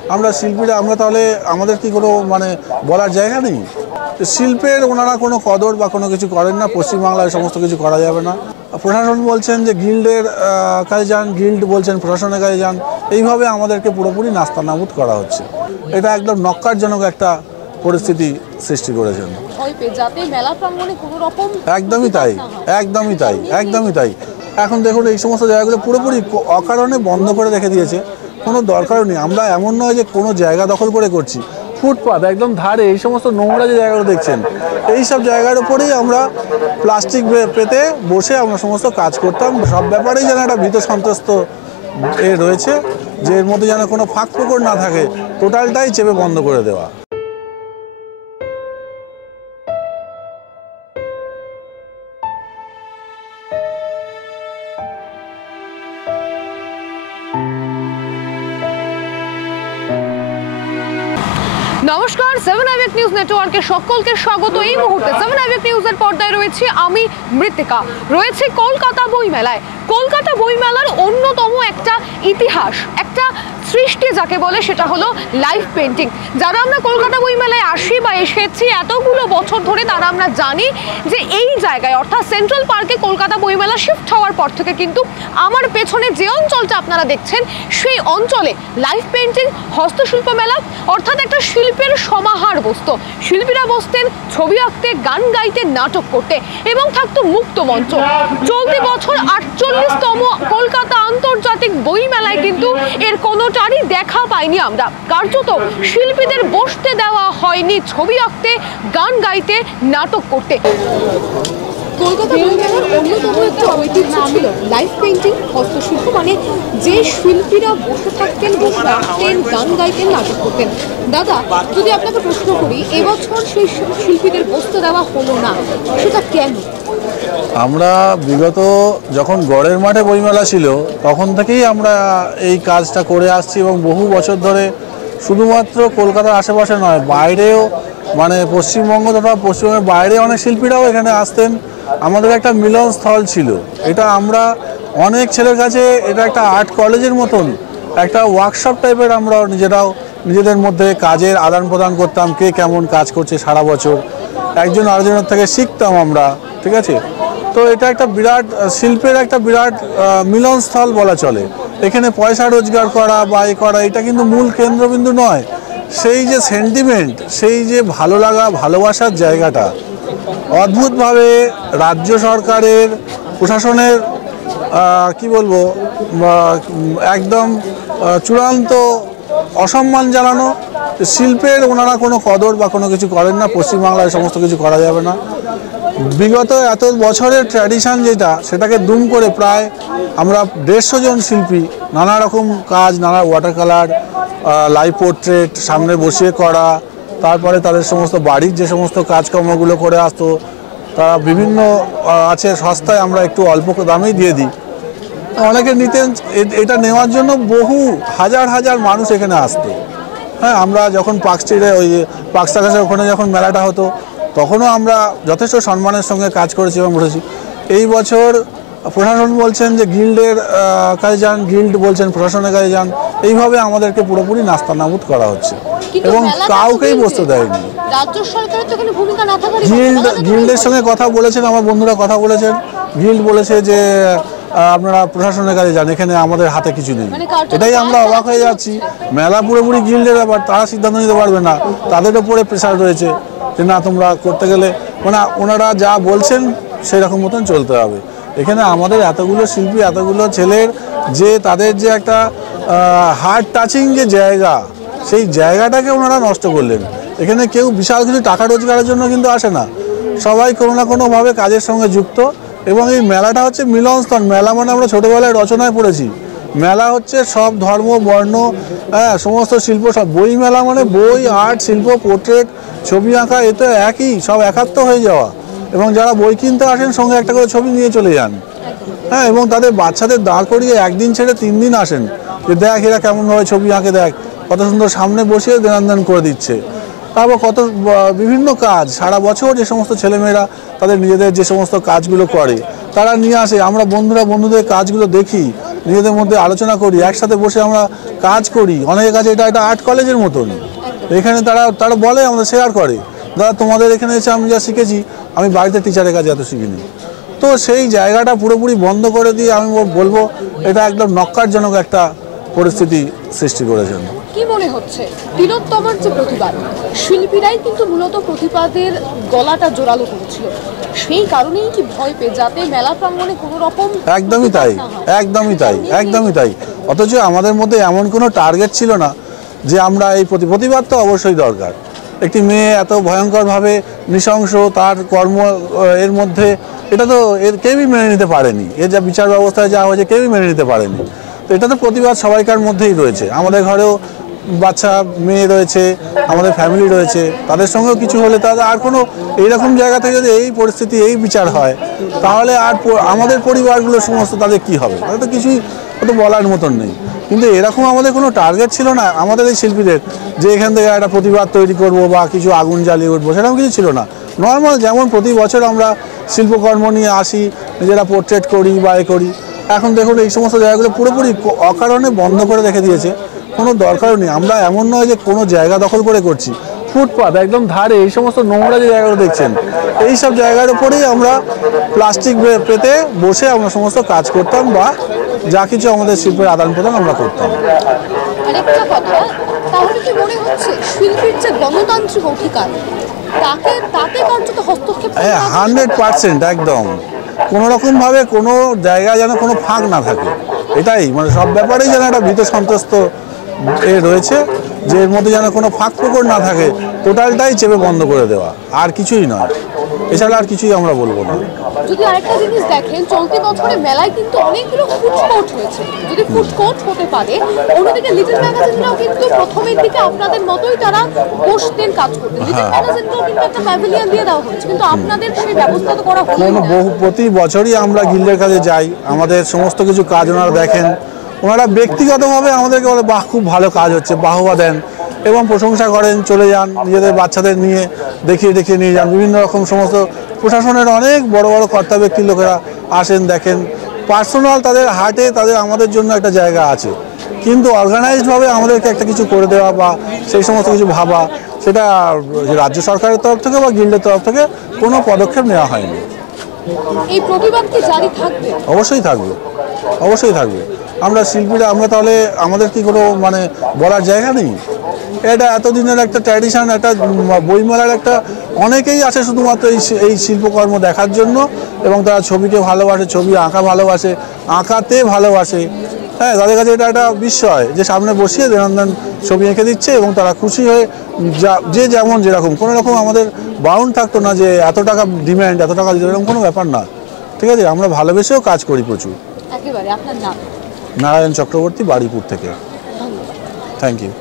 আমরা শিল্পীরা আমরা তাহলে আমাদের কি কোনো মানে বলার জায়গা নেই? শিল্পের ওনারা কোনো কদর বা কোনো কিছু করেন না। পশ্চিমবাংলায় সমস্ত কিছু করা যাবে না। প্রশাসন বলছেন যে গিল্ডের কাজে যান, গিল্ড বলছেন প্রশাসনের কাজে যান। এইভাবে আমাদেরকে পুরোপুরি নাস্তানাবুদ করা হচ্ছে। এটা একদম নক্কারজনক একটা পরিস্থিতি সৃষ্টি করেছেন। একদমই তাই, একদমই তাই, একদমই তাই। এখন দেখুন এই সমস্ত জায়গাগুলো পুরোপুরি অকারণে বন্ধ করে রেখে দিয়েছে। কোনো দরকারও নেই। আমরা এমন নয় যে কোনো জায়গা দখল করে করছি। ফুটপাথ একদম ধারে এই সমস্ত নোংরা যে জায়গাগুলো দেখছেন, এই সব জায়গার উপরেই আমরা প্লাস্টিক পেতে বসে আমরা সমস্ত কাজ করতাম। সব ব্যাপারেই যেন একটা ভীত সন্ত্রস্ত রয়েছে, যে এর মধ্যে যেন কোনো ফাঁক ফোকর না থাকে, টোটালটাই চেপে বন্ধ করে দেওয়া। নমস্কার, 7 আইভিক নিউজ নেটওয়ার্কের সকলকে স্বাগত। এই মুহূর্তে 7 আইভিক নিউজের পর্দায় রয়েছে আমি মৃত্তিকা, রয়েছে কলকাতা বইমেলায়। কলকাতা বইমেলার অন্যতম একটা ইতিহাস, একটা সৃষ্টি যাকে বলে, সেটা হলো লাইভ পেন্টিং। যারা আমরা কলকাতা বইমেলায় আসি বা এসেছি এতগুলো বছর ধরে, তারা আমরা জানি যে এই জায়গায় অর্থাৎ সেন্ট্রাল পার্কে কলকাতা বইমেলা শিফট হওয়ার পর থেকে কিন্তু আমার পেছনে যে অঞ্চলটা আপনারা দেখছেন, সেই অঞ্চলে লাইভ পেন্টিং, হস্তশিল্প মেলা অর্থাৎ একটা শিল্পের সমাহার বসত। শিল্পীরা বসতেন ছবি আঁকতে, গান গাইতে, নাটক করতে এবং থাকতো মুক্ত মঞ্চ। চলতি বছর 48তম কলকাতা আন্তর্জাতিক বইমেলায় কিন্তু এর কোনোটারই দেখা পাইনি আমরা। কার্যত শিল্পীদের বসতে দেওয়া হয়নি ছবি আঁকতে, গান গাইতে, নাটক করতে। কলকাতা বইমেলার অন্যতম একটা ঐতিহ্য ছিল লাইভ পেন্টিং, হস্তশিল্প, মানে যে শিল্পীরা বসে থাকতেন, বসে আঁকতেন, গান গাইতেন, নাটক করতেন। দাদা, যদি আপনাকে প্রশ্ন করি, এবছর সেই শিল্পীদের বসতে দেওয়া হলো না, সেটা কেন? আমরা বিগত যখন গড়ের মাঠে বইমেলা ছিল তখন থেকেই আমরা এই কাজটা করে আসছি এবং বহু বছর ধরে শুধুমাত্র কলকাতার আশেপাশে নয়, বাইরেও মানে পশ্চিমবঙ্গ তথা পশ্চিমবঙ্গের বাইরে অনেক শিল্পীরাও এখানে আসতেন। আমাদের একটা মিলনস্থল ছিল এটা। আমরা অনেক ছেলের কাছে এটা একটা আর্ট কলেজের মতন একটা ওয়ার্কশপ টাইপের আমরা নিজেদের মধ্যে কাজের আদান প্রদান করতাম। কে কেমন কাজ করছে সারা বছর একজন আরেকজনের থেকে শিখতাম আমরা, ঠিক আছে? তো এটা একটা বিরাট শিল্পের একটা বিরাট মিলনস্থল বলা চলে। এখানে পয়সা রোজগার করা বা এ করা এটা কিন্তু মূল কেন্দ্রবিন্দু নয়। সেই যে সেন্টিমেন্ট, সেই যে ভালো লাগা, ভালোবাসার জায়গাটা অদ্ভুতভাবে রাজ্য সরকারের প্রশাসনের কি বলবো একদম চূড়ান্ত অসম্মান জানানো। শিল্পের ওনারা কোনো কদর বা কোনো কিছু করেন না। পশ্চিমবাংলায় সমস্ত কিছু করা যাবে না। বিগত এত বছরের ট্র্যাডিশন যেটা, সেটাকে দুম করে প্রায় আমরা 150 জন শিল্পী নানা রকম কাজ, নানা ওয়াটার কালার, লাইভ পোর্ট্রেট সামনে বসিয়ে করা, তারপরে তাদের সমস্ত বাড়ির যে সমস্ত কাজকর্মগুলো করে আসতো, তারা বিভিন্ন আছে সস্তায়, আমরা একটু অল্প দামেই দিয়ে দিই। অনেকে নিতেন। এটা নেওয়ার জন্য বহু হাজার হাজার মানুষ এখানে আসতো। হ্যাঁ, আমরা যখন পার্ক স্ট্রিটে ওই পার্ক সার্কাসের ওখানে যখন মেলাটা হতো তখনও আমরা যথেষ্ট সম্মানের সঙ্গে কাজ করেছি এবং বসেছি। এই বছর প্রশাসন বলছেন যে গিল্ডের কাজে যান, গিল্ড বলছেন প্রশাসনের কাজে যান। এইভাবে আমাদেরকে পুরোপুরি নাস্তানাবুদ করা হচ্ছে এবং কাউকেই বসতে দেয়নি। গিল্ডের সঙ্গে কথা বলেছেন, আমার বন্ধুরা কথা বলেছেন। গিল্ড বলেছে যে আপনারা প্রশাসনের কাছে যান, এখানে আমাদের হাতে কিছু নেই। এটাই আমরা অবাক হয়ে যাচ্ছি। মেলা পুরোপুরি গিল্ডের ব্যাপার, তারা সিদ্ধান্ত নিতে পারবে না। তাদের উপরে প্রেশার রয়েছে যে না, তোমরা করতে গেলে মানে ওনারা যা বলছেন সেই রকম মতন চলতে হবে। এখানে আমাদের এতগুলো শিল্পী, এতগুলো ছেলের যে তাদের যে একটা হার্ট টাচিং যে জায়গা, সেই জায়গাটাকে ওনারা নষ্ট করলেন। এখানে কেউ বিশাল কিছু টাকা রোজগারের জন্য কিন্তু আসে না। সবাই কোনো না কোনোভাবে কাজের সঙ্গে যুক্ত এবং এই মেলাটা হচ্ছে মিলনস্থল। মেলা মানে আমরা ছোটোবেলায় রচনায় পড়েছি, মেলা হচ্ছে সব ধর্ম বর্ণ, হ্যাঁ, সমস্ত শিল্প, সব। বই মেলা মানে বই, আর্ট, শিল্প, পোর্ট্রেট, ছবি আঁকা, এ তো একই, সব একাত্ম হয়ে যাওয়া। এবং যারা বই কিনতে আসেন সঙ্গে একটা করে ছবি নিয়ে চলে যান। হ্যাঁ, এবং তাদের বাচ্চাদের দাঁড় করিয়ে একদিন ছেড়ে 3 দিন আসেন যে দেখ এরা কেমনভাবে ছবি আঁকে, দেখ কত সুন্দর, সামনে বসিয়ে দেন করে দিচ্ছে। তারপর কত বিভিন্ন কাজ সারা বছর যে সমস্ত ছেলেমেয়েরা তাদের নিজেদের যে সমস্ত কাজগুলো করে, তারা নিয়ে আসে, আমরা বন্ধুদের কাজগুলো দেখি, নিজেদের মধ্যে আলোচনা করি, একসাথে বসে আমরা কাজ করি। অনেকের কাছে এটা একটা আর্ট কলেজের মতন। এখানে তারা বলে, আমাদের শেয়ার করে, দাদা তোমাদের এখানে এসে আমি যা শিখেছি আমি বাড়িতে টিচারের কাছে এত শিখিনি। তো সেই জায়গাটা পুরোপুরি বন্ধ করে দিয়ে আমি বলবো এটা একদম নক্কারজনক একটা পরিস্থিতি সৃষ্টি করেছেন। কি মনে হচ্ছে তিলোত্তমার যে প্রতিবাদ, শিল্পীরাই কিন্তু মূলত প্রতিবাদের গলাটা জোরালো করেছিল, সেই কারণেই কি ভয় পেয়ে যাতে মেলা প্রাঙ্গণে কোনো রকম? একদমই তাই, একদমই তাই, একদমই তাই। অথচ আমাদের মধ্যে এমন কোনো টার্গেট ছিল না যে আমরা এই প্রতিবাদ তো অবশ্যই দরকার। একটি মেয়ে এত ভয়ঙ্করভাবে নৃশংস তার কর্ম এর মধ্যে, এটা তো কেউই মেনে নিতে পারেনি। এর যা বিচার ব্যবস্থায় যা হয়েছে কেউই মেনে নিতে পারেনি। তো এটা তো প্রতিবাদ সবাইকার মধ্যেই রয়েছে। আমাদের ঘরেও বাচ্চা মেয়ে রয়েছে, আমাদের ফ্যামিলি রয়েছে, তাদের সঙ্গেও কিছু হলে তাদের আর কোনো এইরকম জায়গা থেকে যদি এই পরিস্থিতি এই বিচার হয় তাহলে আর আমাদের পরিবারগুলো সমস্ত তাদের কি হবে, তাদের তো কিছুই তো বলার মতন নেই। কিন্তু এরকম আমাদের কোনো টার্গেট ছিল না আমাদের এই শিল্পীদের যে এখান থেকে একটা প্রতিবাদ তৈরি করব বা কিছু আগুন জ্বালিয়ে উঠবো, সেরকম কিছু ছিল না। নর্মাল যেমন প্রতি বছর আমরা শিল্পকর্ম নিয়ে আসি, নিজেরা পোর্ট্রেট করি বা করি, এখন দেখুন এই সমস্ত জায়গাগুলো পুরোপুরি অকারণে বন্ধ করে রেখে দিয়েছে। কোনো দরকারও নেই। আমরা এমন নয় যে কোনো জায়গা দখল করে করছি, ফুটপাথ একদম ধারে এই সমস্ত নোংরা যে জায়গাগুলো দেখছেন এই সব জায়গার উপরেই আমরা প্লাস্টিক পেতে বসে আমরা সমস্ত কাজ করতাম বা যা কিছু আমাদের শিল্পের আদান প্রদান আমরা করতাম। আরেকটা কথা, তাহলে কি মনে হচ্ছে শিল্পীর যে গণতান্ত্রিক অধিকার তাতে কার্যত হস্তক্ষেপ? হ্যাঁ, 100% একদম। কোনো রকমভাবে কোনো জায়গায় যেন কোনো ফাঁক না থাকে, এটাই মানে সব ব্যাপারেই যেন একটা ভীত সন্ত্রস্ত রয়েছে, যে এর মধ্যে যেন কোনো ফাঁক ফোকর না থাকে, টোটালটাই চেপে বন্ধ করে দেওয়া, আর কিছুই নয়। এছাড়া আর কিছুই আমরা বলবো না। যদি আরেকটা জিনিস দেখেন, চলতি বছরে মেলায় কিন্তু অনেকগুলো ফুড কোর্ট হয়েছে। যদি ফুড কোর্ট হতে পারে, অন্যদিকে লিটল ম্যাগাজিনরাও কিন্তু প্রথমের দিকে আপনাদের মতোই তারা বসতেন, কাজ করতেন। লিটল ম্যাগাজিনকেও কিন্তু একটা প্যাভিলিয়ন দিয়ে দেওয়া হয়েছে, কিন্তু আপনাদের সেই ব্যবস্থা তো করা হয়নি। প্রতি বছরই আমরা গিল্ডের কাছে যাই, আমাদের সমস্ত কিছু কাজ ওনারা দেখেন, ওনারা ব্যক্তিগতভাবে আমাদেরকে বলে বাহ খুব ভালো কাজ হচ্ছে, বাহবা দেন এবং প্রশংসা করেন, চলে যান, নিজেদের বাচ্চাদের নিয়ে দেখিয়ে নিয়ে যান। বিভিন্ন রকম সমস্ত প্রশাসনের অনেক বড় বড় কর্তা ব্যক্তির লোকেরা আসেন, দেখেন। পার্সোনাল তাদের হার্টে তাদের আমাদের জন্য একটা জায়গা আছে, কিন্তু অর্গানাইজডভাবে আমাদেরকে একটা কিছু করে দেওয়া বা সেই সমস্ত কিছু ভাবা, সেটা রাজ্য সরকারের তরফ থেকে বা গিল্ডের তরফ থেকে কোনো পদক্ষেপ নেওয়া হয়নি। এই প্রতিবাদ কি জারি থাকবে? অবশ্যই থাকবে, অবশ্যই থাকবে। আমরা শিল্পীরা, আমরা তাহলে আমাদের কি কোনো মানে বলার জায়গা নেই? এটা এতদিনের একটা ট্র্যাডিশন, একটা বইমেলার একটা অনেকেই আসে শুধুমাত্র এই শিল্পকর্ম দেখার জন্য, এবং তারা ছবিকে ভালোবাসে, ছবি আঁকা ভালোবাসে, আঁকাতে ভালোবাসে। হ্যাঁ, তাদের কাছে এটা একটা বিস্ময় যে সামনে বসিয়ে দেনন্দন ছবি এঁকে দিচ্ছে এবং তারা খুশি হয়ে যে যেমন যেরকম কোনো রকম আমাদের বাউন্ড থাকতো না যে এত টাকা ডিম্যান্ড, এত টাকা দিতে, এরকম কোনো ব্যাপার না। ঠিক আছে, আমরা ভালোবেসেও কাজ করি প্রচুর। একেবারে। আপনার নাম? নারায়ণ চক্রবর্তী, বাড়িপুর থেকে। Thank you.